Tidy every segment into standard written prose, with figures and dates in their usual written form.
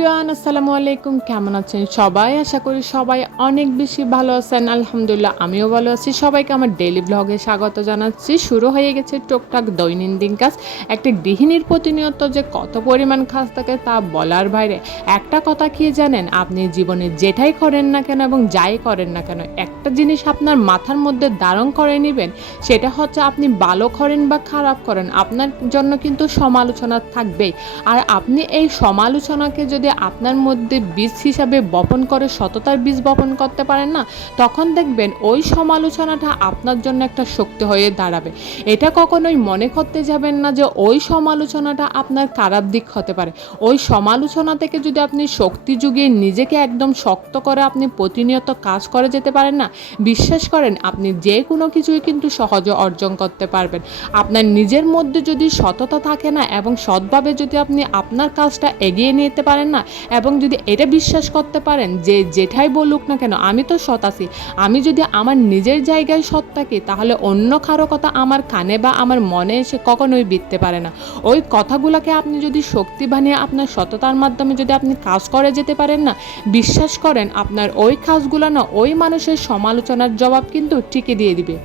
Everyone, আসসালামু আলাইকুম। কেমন আছেন সবাই? আশা করি সবাই অনেক বেশি ভালো আছেন। আলহামদুলিল্লাহ আমিও ভালো আছি। সবাইকে আমার ডেইলি ব্লগে স্বাগত জানাচ্ছি। শুরু হয়ে গেছে টুকটাক দৈনন্দিন কাজ। একটা গৃহিণীর প্রতিনিয়ত যে কত পরিমাণ কাজ থাকে তা বলার বাইরে। একটা কথা কি জানেন, আপনি জীবনে যেটাই করেন না কেন এবং যাই করেন না কেন, একটা জিনিস আপনার মাথার মধ্যে ধারণ করে নেবেন, সেটা হচ্ছে আপনি ভালো করেন বা খারাপ করেন, আপনার জন্য কিন্তু সমালোচনা থাকবেই। আর আপনি এই সমালোচনাকে যদি আপনার মধ্যে বীজ হিসাবে বপন করে সততার বীজ বপন করতে পারেন না, তখন দেখবেন ওই সমালোচনাটা আপনার জন্য একটা শক্তি হয়ে দাঁড়াবে। এটা কখনোই মনে করতে যাবেন না যে ওই সমালোচনাটা আপনার খারাপ দিক হতে পারে। ওই সমালোচনা থেকে যদি আপনি শক্তি জুগিয়ে নিজেকে একদম শক্ত করে আপনি প্রতিনিয়ত কাজ করে যেতে পারেন না, বিশ্বাস করেন আপনি যে কোনো কিছুই কিন্তু সহজে অর্জন করতে পারবেন। আপনার নিজের মধ্যে যদি সততা থাকে না এবং সৎভাবে যদি আপনি আপনার কাজটা এগিয়ে নিতে পারেন না, এবং যদি এটা বিশ্বাস করতে পারেন যে যেটাই বলুক না কেন আমি তো সৎ আছি, আমি যদি আমার নিজের জায়গায় সৎ থাকি তাহলে অন্য কারো কথা আমার কানে বা আমার মনে এসে কখনোই বিততে পারে না। ওই কথাগুলোকে আপনি যদি শক্তি বানিয়ে আপনার সততার মাধ্যমে যদি আপনি কাজ করে যেতে পারেন না, বিশ্বাস করেন আপনার ওই কাজগুলো না ওই মানুষের সমালোচনার জবাব কিন্তু ঠিকই দিয়ে দিবে।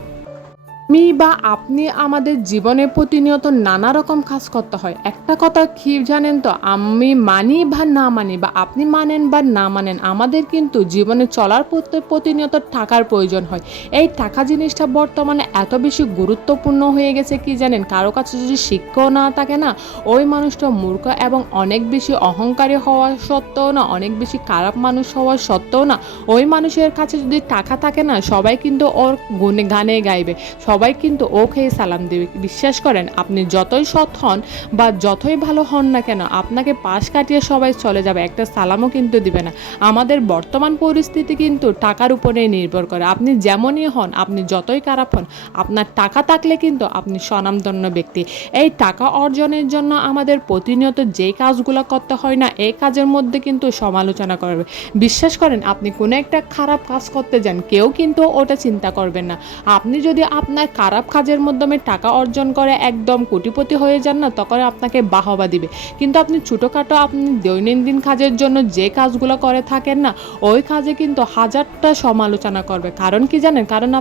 আমি বা আপনি আমাদের জীবনে প্রতিনিয়ত নানা রকম কাজ করতে হয়। একটা কথা কি জানেন তো, আমি মানি বা না মানি বা আপনি মানেন বা না মানেন, আমাদের কিন্তু জীবনে চলার পথে প্রতিনিয়ত টাকার প্রয়োজন হয়। এই টাকা জিনিসটা বর্তমানে এত বেশি গুরুত্বপূর্ণ হয়ে গেছে কি জানেন, কারো কাছে যদি শিক্ষাও না থাকে না, ওই মানুষটা মূর্খ এবং অনেক বেশি অহংকারী হওয়া সত্ত্বেও না, অনেক বেশি খারাপ মানুষ হওয়া সত্ত্বেও না, ওই মানুষের কাছে যদি টাকা থাকে না, সবাই কিন্তু ওর গুণে গানে গাইবে, সবাই কিন্তু ওকে সালাম দেবে। বিশ্বাস করেন আপনি যতই সৎ হন বা যতই ভালো হন না কেন, আপনাকে পাশ কাটিয়ে সবাই চলে যাবে, একটা সালামও কিন্তু দিবে না। আমাদের বর্তমান পরিস্থিতি কিন্তু টাকার উপরেই নির্ভর করে। আপনি যেমনই হন, আপনি যতই খারাপ হন, আপনার টাকা থাকলে কিন্তু আপনি স্বনামধন্য ব্যক্তি। এই টাকা অর্জনের জন্য আমাদের প্রতিনিয়ত যেই কাজগুলো করতে হয় না, এই কাজের মধ্যে কিন্তু সমালোচনা করবে। বিশ্বাস করেন আপনি কোনো একটা খারাপ কাজ করতে যান, কেউ কিন্তু ওটা চিন্তা করবেন না। আপনি যদি আপনার খারাপ কাজের মাধ্যমে টাকা অর্জন করে একদম কোটিপতি হয়ে যান না, তখন আপনাকে বাহবা দিবে। কিন্তু আপনি ছোটোখাটো আপনি দৈনন্দিন কাজের জন্য যে কাজগুলো করে থাকেন না, ওই কাজে কিন্তু হাজারটা সমালোচনা করবে। কারণ কি জানেন, কারণ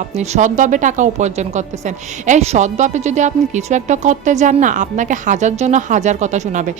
আপনি সৎভাবে টাকা উপার্জন করতেছেন। এই সৎভাবে যদি আপনি কিছু একটা করতে যান না, আপনাকে হাজার জন্য হাজার কথা শোনাবে।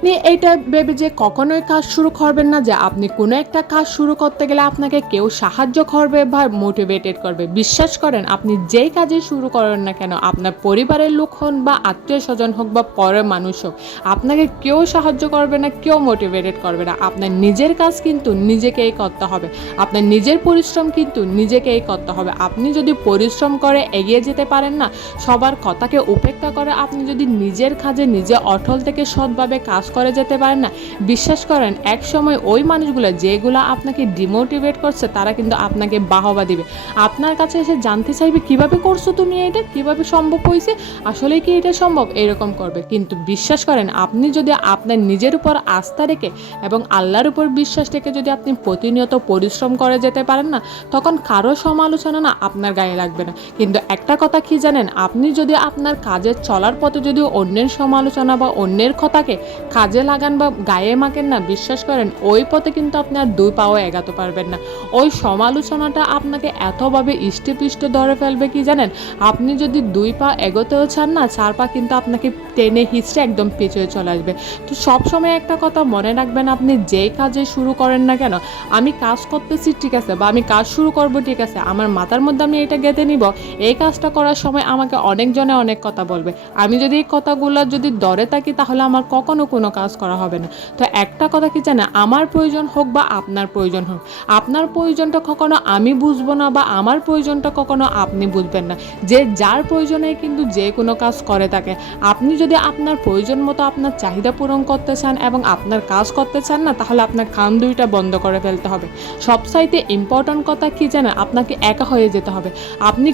আপনি এইটা ভেবে যে কখনোই কাজ শুরু করবেন না যে আপনি কোনো একটা কাজ শুরু করতে গেলে আপনাকে কেউ সাহায্য করবে বা মোটিভেটেড করবে। বিশ্বাস করেন আপনি যেই কাজে শুরু করেন না কেন, আপনার পরিবারের লোক হন বা আত্মীয় স্বজন হোক বা পরের মানুষ হোক, আপনাকে কেউ সাহায্য করবে না, কেউ মোটিভেটেড করবে না। আপনার নিজের কাজ কিন্তু নিজেকেই করতে হবে, আপনার নিজের পরিশ্রম কিন্তু নিজেকেই করতে হবে। আপনি যদি পরিশ্রম করে এগিয়ে যেতে পারেন না, সবার কথাকে উপেক্ষা করে আপনি যদি নিজের কাজে নিজে অটল থেকে সৎভাবে কাজ করে যেতে পারেন না, বিশ্বাস করেন এক সময় ওই মানুষগুলো যেগুলো আপনাকে ডিমোটিভেট করছে, তারা কিন্তু আপনাকে বাহবা দিবে। আপনার কাছে এসে জানতে চাইবে কিভাবে করছো তুমি এটা, কিভাবে সম্ভব হয়েছে, আসলে কি এটা সম্ভব, এরকম করবে। কিন্তু বিশ্বাস করেন আপনি যদি আপনার নিজের উপর আস্থা রেখে এবং আল্লাহর উপর বিশ্বাস রেখে যদি আপনি প্রতিনিয়ত পরিশ্রম করে যেতে পারেন না, তখন কারো সমালোচনা না আপনার গায়ে লাগবে না। কিন্তু একটা কথা কি জানেন, আপনি যদি আপনার কাজের চলার পথে যদি অন্যের সমালোচনা বা অন্যের কথাকে কাজে লাগান বা গায়ে মাখেন না, বিশ্বাস করেন ওই পথে কিন্তু আপনি আর দুই পাও এগাতে পারবেন না। ওই সমালোচনাটা আপনাকে এতভাবে ইষ্টপিষ্ট ধরে ফেলবে কি জানেন, আপনি যদি দুই পা এগোতেও চান না, চার পা কিন্তু আপনাকে টেনে হিঁচড়ে একদম পিছিয়ে চলে আসবে। তো সবসময় একটা কথা মনে রাখবেন, আপনি যেই কাজে শুরু করেন না কেন, আমি কাজ করতেছি ঠিক আছে, বা আমি কাজ শুরু করব ঠিক আছে, আমার মাথার মধ্যে আমি এটা গেঁথে নিব, এই কাজটা করার সময় আমাকে অনেকজনে অনেক কথা বলবে, আমি যদি এই কথাগুলো যদি ধরে থাকি তাহলে আমার কখনো কোনো কাজ করা হবে না। তো একটা কথা কি জানে, আমার প্রয়োজন হোক বা আপনার প্রয়োজন হোক, আপনার প্রয়োজনটা কখনো আমি বুঝবো না বা আমার প্রয়োজনটা কখনো আপনি বুঝবেন না। যে যার প্রয়োজনে কিন্তু যে কোনো কাজ করে থাকে। আপনি যদি আপনার প্রয়োজন মতো আপনার চাহিদা পূরণ করতে চান এবং আপনার কাজ করতে চান না, তাহলে আপনার কান দুইটা বন্ধ করে ফেলতে হবে। সবচাইতে ইম্পর্ট্যান্ট কথা কি জানেন, আপনাকে একা হয়ে যেতে হবে। আপনি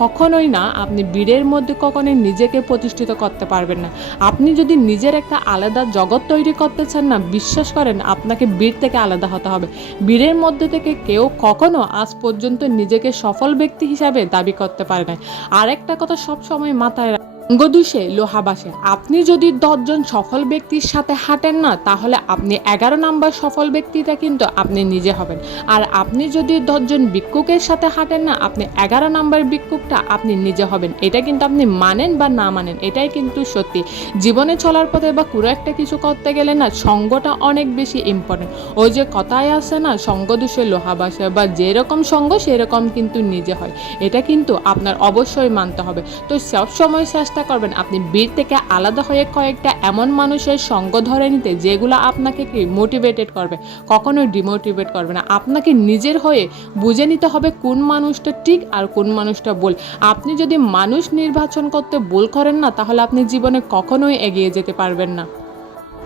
কখনোই না আপনি ভিড়ের মধ্যে কখনোই নিজেকে প্রতিষ্ঠিত করতে পারবেন না। আপনি যদি নিজের একটা আলাদা জগৎ তৈরি করতে চান না, বিশ্বাস করেন আপনাকে ভিড় থেকে আলাদা হতে হবে। ভিড়ের মধ্যে থেকে কেউ কখনো আজ পর্যন্ত নিজেকে সফল ব্যক্তি হিসাবে দাবি করতে পারে না। আরেকটা কথা সব সময় মাথায় সঙ্গদোষে লোহা বাসে। আপনি যদি ১০ জন সফল ব্যক্তির সাথে হাঁটেন না, তাহলে আপনি ১১ নাম্বার সফল ব্যক্তিটা কিন্তু আপনি নিজে হবেন। আর আপনি যদি ১০ জন ভিক্ষুকের সাথে হাঁটেন না, আপনি ১১ নাম্বার ভিক্ষুকটা আপনি নিজে হবেন। এটা কিন্তু আপনি মানেন বা না মানেন, এটাই কিন্তু সত্যি। জীবনে চলার পথে বা কোনো একটা কিছু করতে গেলে না, সঙ্গটা অনেক বেশি ইম্পর্টেন্ট। ওই যে কথায় আছে না, সঙ্গদোষে লোহা বাসে, বা যেরকম সঙ্গ সেরকম কিন্তু নিজে হয়। এটা কিন্তু আপনার অবশ্যই মানতে হবে। তো সবসময় চেষ্টা করবেন আপনি ভিড় থেকে আলাদা হয়ে কয়েকটা এমন মানুষের সঙ্গ ধরে নিতে, যেগুলো আপনাকে কি মোটিভেটেড করবে, কখনোই ডিমোটিভেট করবে না। আপনাকে নিজের হয়ে বুঝে নিতে হবে কোন মানুষটা ঠিক আর কোন মানুষটা ভুল। আপনি যদি মানুষ নির্বাচন করতে ভুল করেন না, তাহলে আপনি জীবনে কখনোই এগিয়ে যেতে পারবেন না।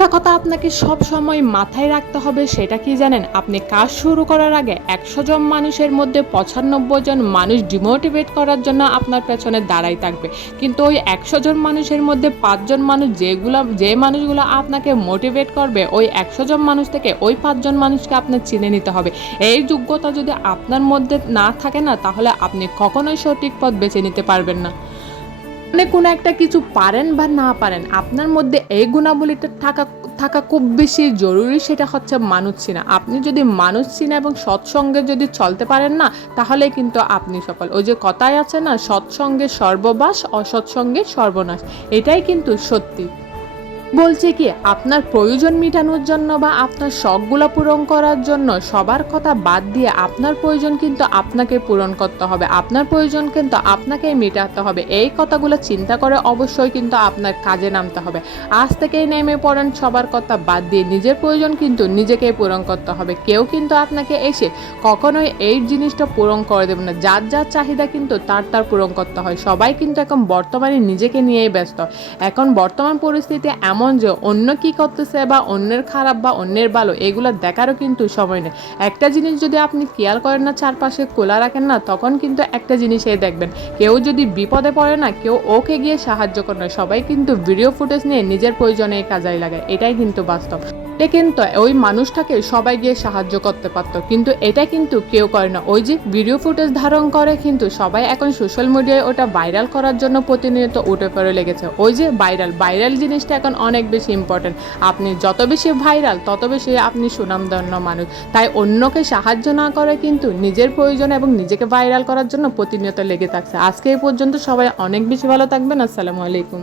একটা কথা আপনাকে সব সময় মাথায় রাখতে হবে, সেটা কি জানেন? আপনি কাজ শুরু করার আগে ১০০ জন মানুষের মধ্যে ৯৫ জন মানুষ ডিমোটিভেট করার জন্য আপনার পেছনে দাঁড়াই থাকবে, কিন্তু ওই ১০০ জন মানুষের মধ্যে ৫ জন মানুষ যে মানুষগুলো আপনাকে মোটিভেট করবে, ওই ১০০ জন মানুষ থেকে ওই ৫ জন মানুষকে আপনার চিনে নিতে হবে। এই যোগ্যতা যদি আপনার মধ্যে না থাকে না, তাহলে আপনি কখনোই সঠিক পথ বেছে নিতে পারবেন না। মানে কোনো একটা কিছু পারেন বা না পারেন, আপনার মধ্যে এই গুণাবলীটা থাকা থাকা খুব বেশি জরুরি। সেটা হচ্ছে মানুষ চিনা। আপনি যদি মানুষ চিনা এবং সৎসঙ্গে যদি চলতে পারেন না, তাহলে কিন্তু আপনি সফল। ওই যে কথায় আছে না, সৎসঙ্গে সর্ববাস, অসৎসঙ্গে সর্বনাশ। এটাই কিন্তু সত্যি। বলছে কি, আপনার প্রয়োজন মেটানোর জন্য বা আপনার শখগুলো পূরণ করার জন্য সবার কথা বাদ দিয়ে আপনার প্রয়োজন কিন্তু আপনাকে পূরণ করতে হবে, আপনার প্রয়োজন কিন্তু আপনাকেই মেটাতে হবে। এই কথাগুলো চিন্তা করে অবশ্যই কিন্তু আপনার কাজে নামতে হবে। আজ থেকেই নেমে পড়েন, সবার কথা বাদ দিয়ে নিজের প্রয়োজন কিন্তু নিজেকেই পূরণ করতে হবে। কেউ কিন্তু আপনাকে এসে কখনোই এই জিনিসটা পূরণ করে দেবে না। যার যার চাহিদা কিন্তু তার পূরণ করতে হয়। সবাই কিন্তু এখন বর্তমানে নিজেকে নিয়েই ব্যস্ত। এখন বর্তমান পরিস্থিতি এমন যে অন্য কি করতেছে বা অন্যের খারাপ বা অন্যের ভালো, এগুলো দেখারও কিন্তু সময় নেই। একটা জিনিস যদি আপনি খেয়াল করেন না, চারপাশে খোলা রাখেন না, তখন কিন্তু একটা জিনিসই দেখবেন, কেউ যদি বিপদে পড়ে না, কেউ ওকে গিয়ে সাহায্য করে না, সবাই কিন্তু ভিডিও ফুটেজ নিয়ে নিজের প্রয়োজনে কাজে লাগায়। এটাই কিন্তু বাস্তব। কিন্তু ওই মানুষটাকে সবাই গিয়ে সাহায্য করতে পারত, কিন্তু এটা কিন্তু কেউ করে না। ওই যে ভিডিও ফুটেজ ধারণ করে, কিন্তু সবাই এখন সোশ্যাল মিডিয়ায় ওটা ভাইরাল করার জন্য প্রতিনিয়ত উঠে পড়ে লেগেছে। ওই যে ভাইরাল জিনিসটা এখন অনেক বেশি ইম্পর্টেন্ট। আপনি যত বেশি ভাইরাল, তত বেশি আপনি সুনামধন্য মানুষ। তাই অন্যকে সাহায্য না করে কিন্তু নিজের প্রয়োজন এবং নিজেকে ভাইরাল করার জন্য প্রতিনিয়ত লেগে থাকছে। আজকে এই পর্যন্ত। সবাই অনেক বেশি ভালো থাকবেন। আসসালামু আলাইকুম।